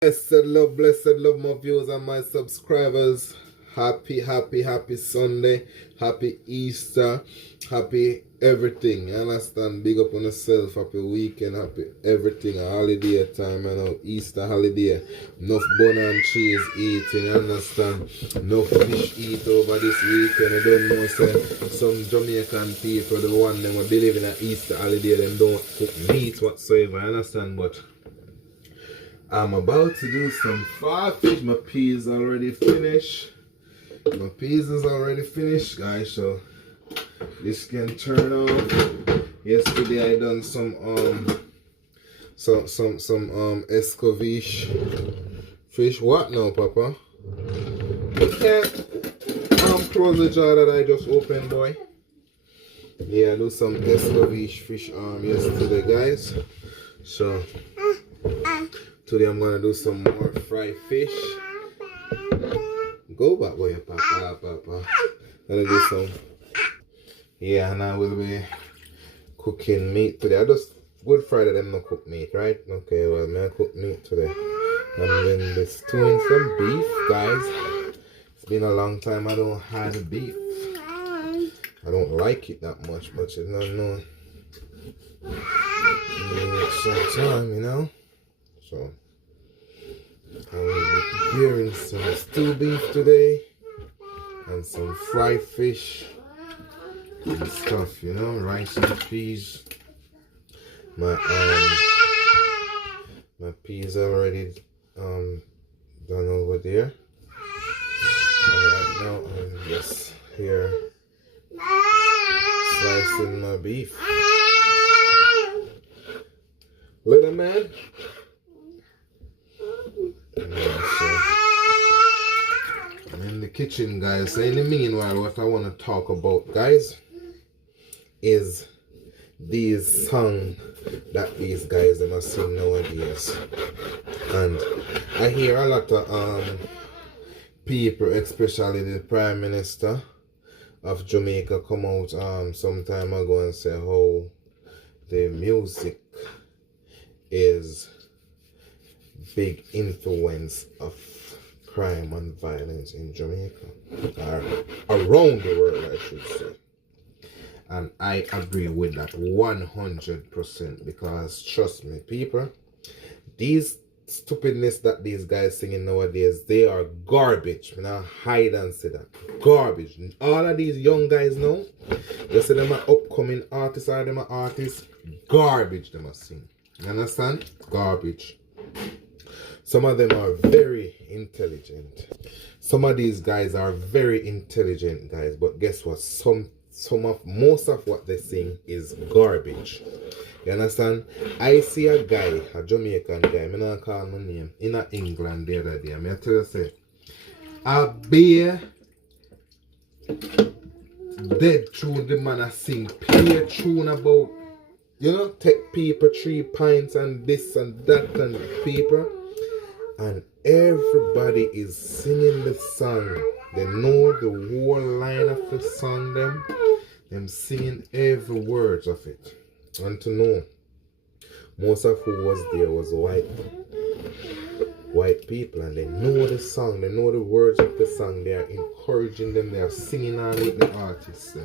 Blessed love, my viewers and my subscribers. Happy Sunday. Happy Easter. Happy everything. You understand? Big up on yourself. Happy weekend. Happy everything. A holiday time, you know. Easter holiday. Enough bun and cheese eating. You understand? Enough fish eat over this weekend. You don't know, say, some Jamaican people, the one them who believe in an Easter holiday, them don't cook meat whatsoever. You understand? But I'm about to do some fried fish. My peas already finished. My peas is already finished, guys. So this can turn off. Yesterday I done some escovitch fish. What now, Papa? You can't close the jar that I just opened, boy. Yeah, I do some escovitch fish yesterday, guys. So today I'm gonna do some more fried fish. Go back, boy, Papa. Gonna do some. Yeah, and I will be cooking meat today. I just Good Friday them no cook meat, right? Okay, well, I cook meat today. And then they're stewing some beef, guys. It's been a long time I don't have beef. I don't like it that much, but you know. Some time, you know. So I will be preparing some stewed beef today and some fried fish and stuff, you know, rice and peas. My peas are already done over there. Alright, now I'm just here slicing my beef. Little man. I'm in the kitchen, guys. So in the meanwhile, what I want to talk about, guys, is these songs that these guys are sing nowadays. And I hear a lot of people, especially the Prime Minister of Jamaica, come out some time ago and say how the music is big influence of crime and violence in Jamaica, or around the world, I should say. And I agree with that 100%, because trust me, people, these stupidness that these guys singing nowadays, they are garbage. I'm not hide and say that. Garbage. All of these young guys now, they say them are upcoming artists or them are artists, garbage them are sing. You understand? Garbage. Some of them are very intelligent. Some of these guys are very intelligent guys, but guess what? Most of what they sing is garbage. You understand? I see a guy, a Jamaican guy, I'm not call my name, in England the other day. I tell you, say, a beer dead tune the man a sing play tune about, you know, take people 3 pints and this and that and people, and everybody is singing the song. They know the whole line of the song, them singing every word of it. And to know, most of who was there was white people, and they know the song, they know the words of the song, they are encouraging them, they are singing on with the artists.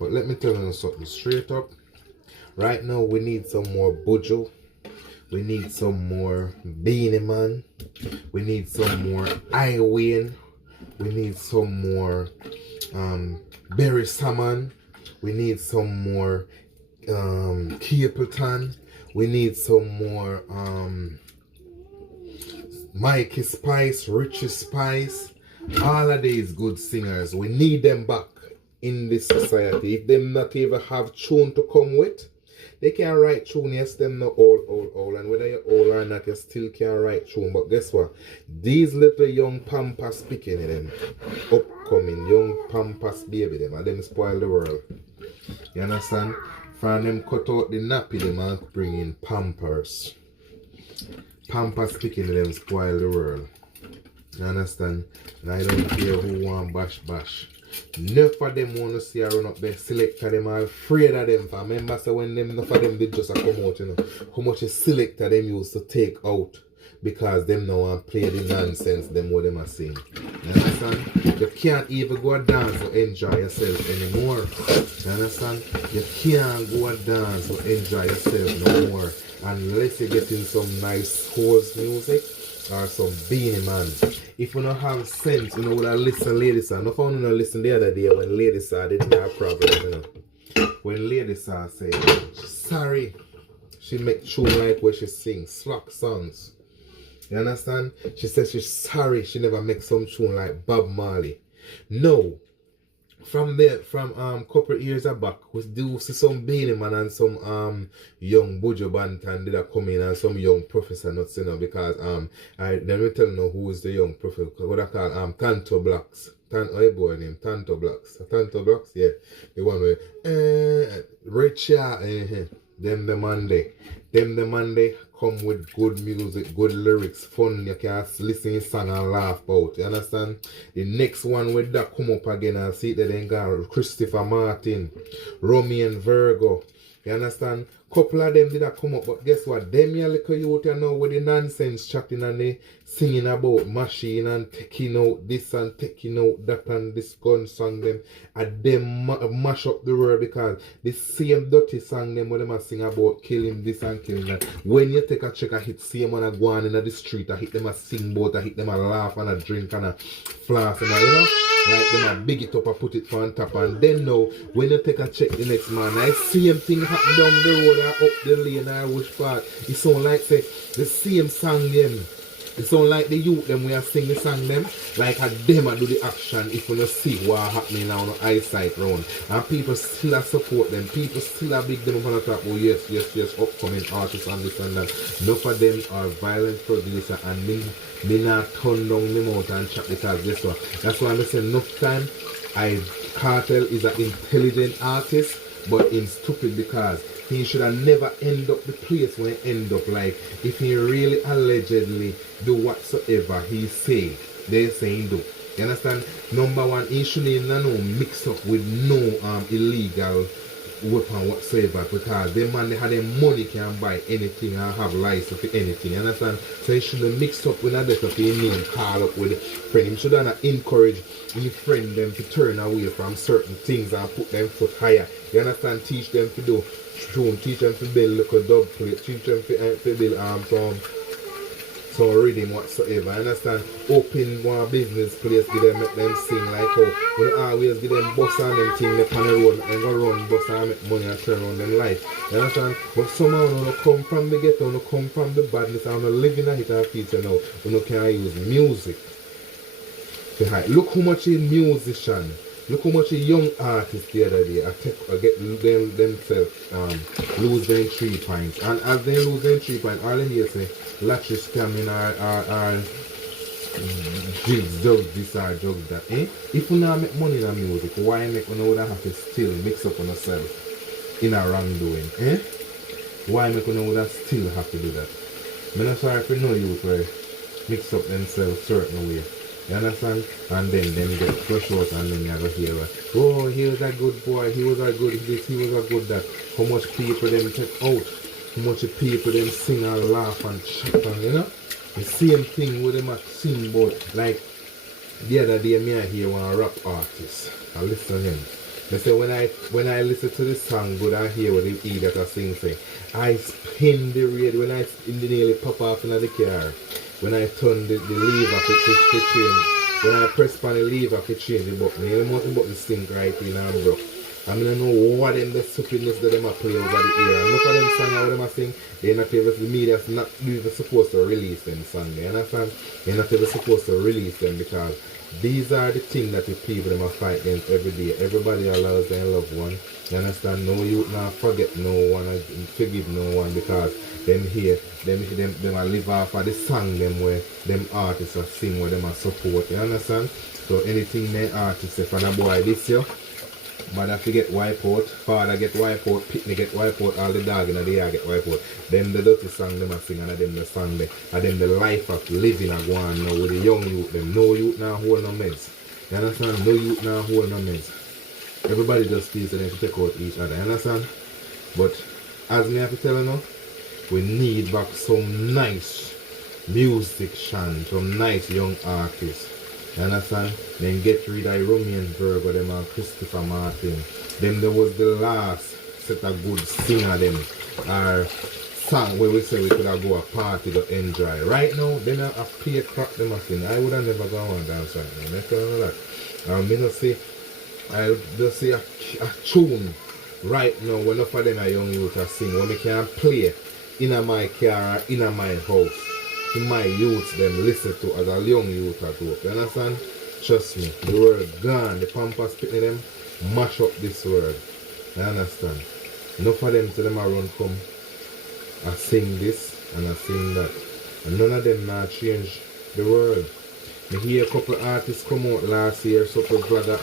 But let me tell you something straight up. Right now we need some more Buju. We need some more Beenie Man. We need some more Iwayne. We need some more Barry Salmon. We need some more Capleton. We need some more Mikey Spice, Richie Spice. All of these good singers, we need them back in this society. If them not even have tune to come with, they can write tune. Yes, them no old, and whether you're old or not, you still can write tune. But guess what? These little young pampas picking them, upcoming young pampas baby them, and them spoil the world. You understand? From them cut out the nappy them and bring in pampers. Pampas picking them spoil the world. You understand? And I don't care who want bash. Enough of them want to see her run up there, selector them are afraid of them. Remember, so when them enough of them did just come out, you know, how much a selector them used to take out because them now want play the nonsense them what them are saying. You understand? You can't even go and dance or enjoy yourself anymore. You understand? You can't go and dance or enjoy yourself no more unless you're getting some nice house music or some Beanie Man. If you don't have sense, you know what I listen Lady Star. No fun, you know, listen the other day when Lady Star didn't have a problem, you know. When Lady Star said, sorry, she make tune like where she sings, slack songs. You understand? She says she's sorry she never make some tune like Bob Marley. No. From couple years back, we do see some Beanie Man and some young Buju Banton did come in and some young professor not you know, because let me tell you who is the young professor, what I call Tanto Blacks. Boy name Tanto Blacks. Tanto Blacks, yeah. The one with Richard, them the Monday come with good music, good lyrics, fun. You can listen to song and laugh about. You understand? The next one with that come up again and see that they got Christopher Martin, Romy and Virgo. You understand? Couple of them did that come up, but guess what? Them your little youth you know with the nonsense chatting and they singing about machine and taking out this and taking out that and this gun song them and them mash up the world because the same dirty song them when them are sing about killing this and killing that. When you take a check, I hit same one a go on in the street, I hit them a sing about, I hit them a laugh and a drink and a floss and a, you know? Like them a big it up and put it on top and then now when you take a check the next man, I same thing happen down the road or up the lane or which part. It sound like say the same song them. It sound like the youth them we are sing the song them like a them a do the action if you don't see what happening now on the eyesight round. And people still a support them. People still a big them up on the top. Oh yes, upcoming artists and this and that. Enough of them are violent producer and me not turn down them out and chat because guess what? That's why I say enough time Cartel is an intelligent artist but in stupid because he should have never end up the place where he end up. Like if he really allegedly do whatsoever he say, they say he do. You understand? Number one, he shouldn't no mix up with no illegal weapon whatsoever because them man they have them money can buy anything and have license for anything. You understand? So he shouldn't mix up with a better for him name call up with a friend. He should not encourage his friend them to turn away from certain things and put them foot higher. You understand? Teach them to do tune, teach them to build little dub plate, teach them to build some rhythm whatsoever. I understand? Open one business place, give them make them sing like how we always give them bus and them thing they on the road and go run bus and make money and turn around them life. You understand? But somehow you come from the ghetto, you come from the badness and you live in a hit and feature now. You can use music. Look how much a musician, look how much a young artist the other day I get themselves lose them 3 points. And as they lose them 3 points, all they hear say lottery scamming or jigs, drugs this or drugs that. If you not make money in the music, why make you know that have to still mix up on yourself in a wrongdoing? Why make you know that still have to do that? I'm not sorry for no youth where mix up themselves certain way. You understand? And then them get flush out and then you go hear oh, he was a good boy, he was a good this, he was a good that. How much people them take out, how much people them sing and laugh and chat and you know? The same thing with them at sing about like the other day me I hear one rap artist. I listen to him. They say when I listen to this song good I hear what the idiot are sing say. I spin the radio when I nearly pop off in the car. When I turn the lever to change, when I press on the lever to change the button, you know the button sink right in and broke. I mean I know what them the stupidness that them a play over the ear. And look at them song how them a sing, they're not even the media's not even supposed to release them song. You understand? They're not even supposed to release them because these are the things that the people them a fight against every day. Everybody allows their loved one. You understand? No youth not forget no one and forgive no one because them here, them a live off of the song them where them artists are sing where them a support, you understand? So anything they artists say from a boy this year, mother fi get wipe out, father get wipe out, pitney get wipe out, all the dog in the yard get wipe out. Them the dirty song them a sing and them the song them, and them the life of living a go on now with the young youth them. No youth now hold no meds. You understand? No youth now hold no meds. Everybody just feels that they have to take out each other, you understand? But as me have to tell you now, we need back some nice musician, some nice young artists. You understand? Then get rid of Romean Virgo, them and Christopher Martin. Them there was the last set of good singer them. Or song where we say we could have go a party to enjoy. Right now, they not a play crap them a sing. I would have never gone on dance right now. Make you know that. Me not say I just see a tune right now when enough of them a young youth are sing when me can play in my car or in my house. To my youth them listen to as a young youth are grow up. You understand? Trust me, the world gone, the pampas pitney them mash up this world. You understand? Enough of them to them a run come I sing this and I sing that. And none of them not change the world. I hear a couple artists come out last year, so brother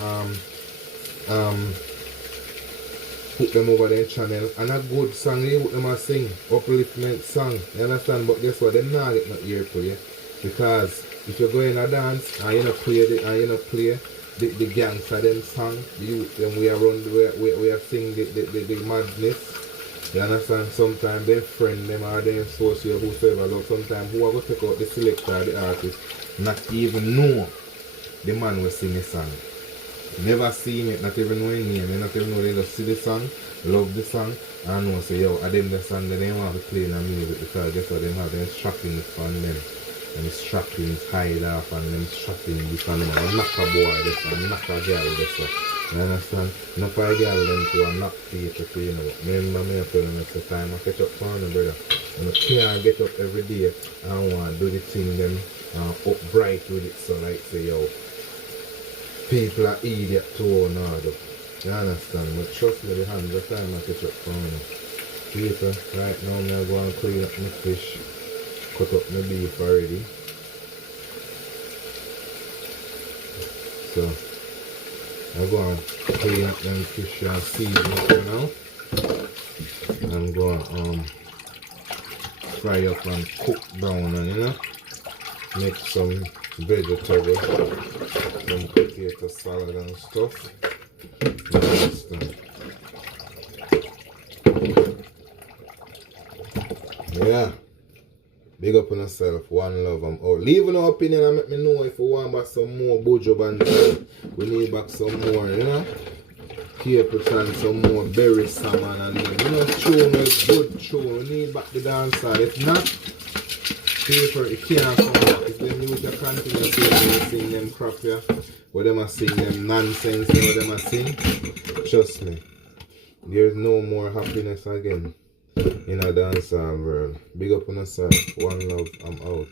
put them over their channel and a good song they put them a sing, upliftment song. You understand? But guess what? They not get no ear play. Because if you go in a dance and you not play the gangster them song, the youth them we are run we are sing the madness. You understand? Sometimes them friend them or them associate whosoever love sometimes who are going to take out the selector the artist not even know the man will sing the song. Never seen it, not even know his name, not even know they just see the song, love the song, and know say yo, I them the song that they want to play in the music because guess what they have them strappings on them. And the strappings hide off and them strappings this and them and knock a boy this and knock a girl this one. You understand? Knock a girl them to a knock people to you know. Remember me I tell them it's the time I catch up for me brother. And I can't get up every day and want to do the thing them up bright with it so like say yo. People are idiot too or not. You understand? But trust me, the hands of time I catch up for me. People, right now I'm going to clean up my fish, cut up my beef already. So I'm going to clean up them fish and season it now. I'm going to fry up and cook down and you know, make some vegetables, some potato salad and stuff. Yeah. Big up on yourself. One love. I'm out. Leave an opinion and let me know if you want back some more Bojo Banton. We need back some more, you know? Capleton, some more berry salmon and you know, tune is good tune. We need back the dancer. If not, paper, it can't come back. If them use the continue to sing them crap here, where them are sing them nonsense, where them are sing, trust me, there's no more happiness again in a dancehall world. Big up on yourself. One love. I'm out.